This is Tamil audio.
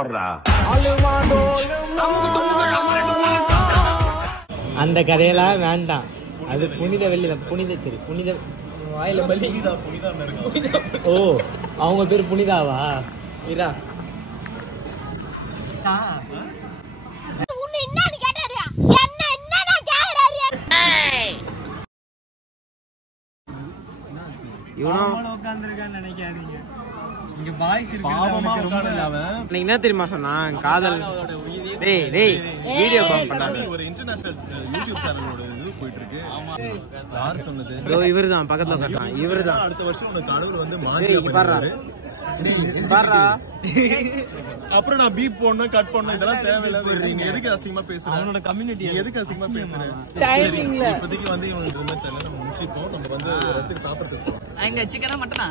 போடுறா. அந்த கதையெல்லாம் வேண்டாம். அது புனித வெள்ளி, புனித சரி புனித வாயில பலி. ஓ அவங்க பேரு புனிதாவா? இதா என்ன தெரியுமா சொன்னான்? காதல் வீடியோ ஒரு இன்டர்நேஷனல் யூடியூப் சேனலோட இது போயிட்டு இருக்கு. யார் சொன்னது? இவருதான் பக்கத்துல உட்கார்றான். இவருதான் அடுத்த வருஷம் உனக்கு கடவுள் வந்து மாத்தி பாரு. அப்புறம் நான் பீப் போடணும், கட் பண்ணணும், இதெல்லாம் தேவையில்லாத. நீ எதுக்கு அசிங்கமா பேசுற? அவனோட கம்யூனிட்டி எதுக்கு அசிங்கமா பேசுற? இப்போதைக்கு வந்து இவனுக்கு தெரியல. நம்ம முடிச்சிட்டோம். நம்ம வந்து இடத்துக்கு சாப்பிடுறதுக்கு சிக்கனா மட்டனா